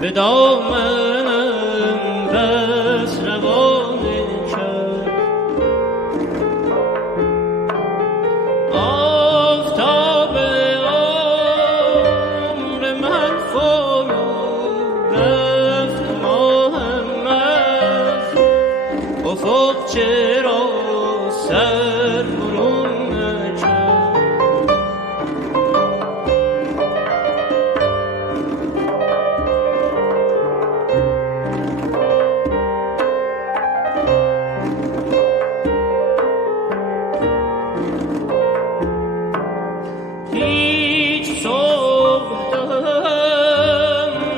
به دامنم بس روانه کرد. آفتاب عمر من فرو رفت، ماهم از افق چرا سر برون نکرد. هیچ صبحدم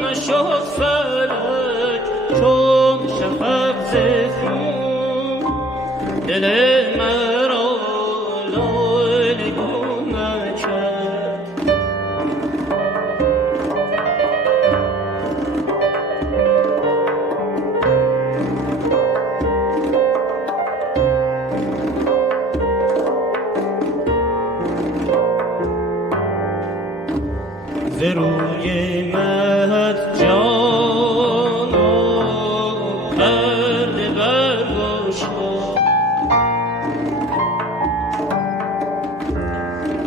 نشد فلک چون شفق ز خون، دل مرا لاله گون نکرد. ز روی مهد جانا پرده برگشا،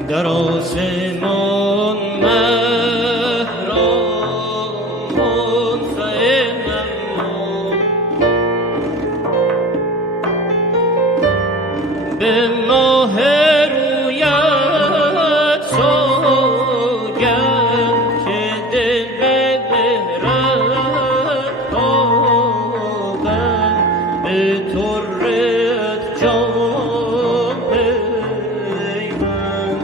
در آسمان مه را منفعل نما، به ماه رویت سوگند که دل به مهرت تابد، به طرت جان پیوند.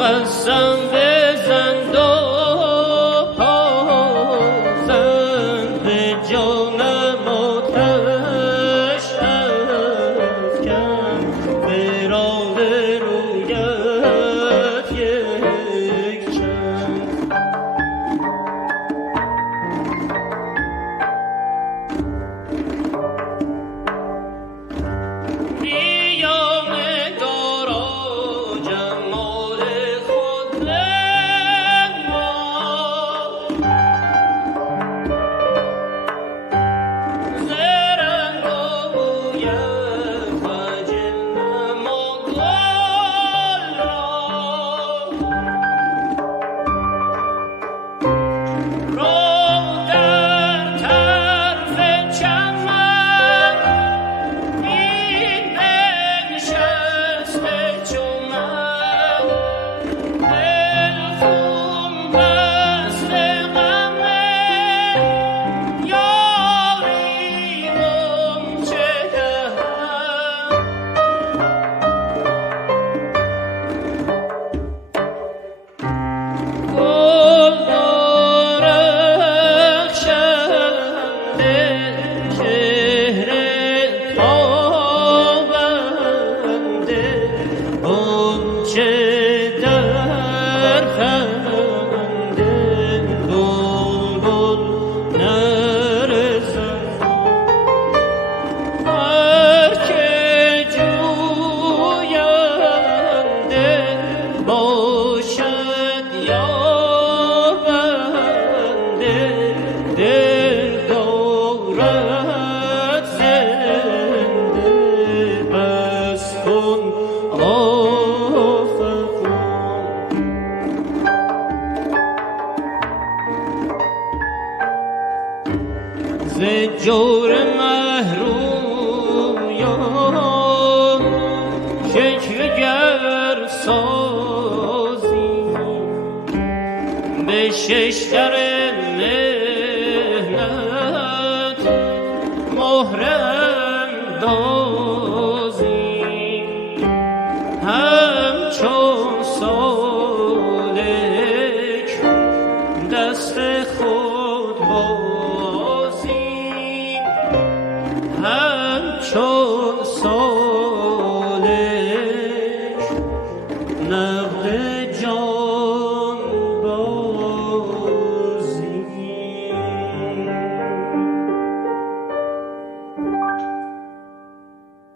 قسم بزن و پازند، به جانم آتش افکن، به راه رویت یک چند. بیا نگارا جمال خود بنما، ز رنگ و بویت خجل نما گل را. رو در طرف چمن این بنشسته چو من، دل خون بسته غمه یاری غنچه دهم. گل درخشنده چهره تابنده، غنچه در خنده، بلبل نرسد. هر که جوینده باشد یابنده، دل دارد زنده بس کن آفقان. ز جور محرومیان شکوه گر سازی، به ششدر مهنت مهره اندازی، همچون سالک دست خود بازی، همچون سالک نقد جان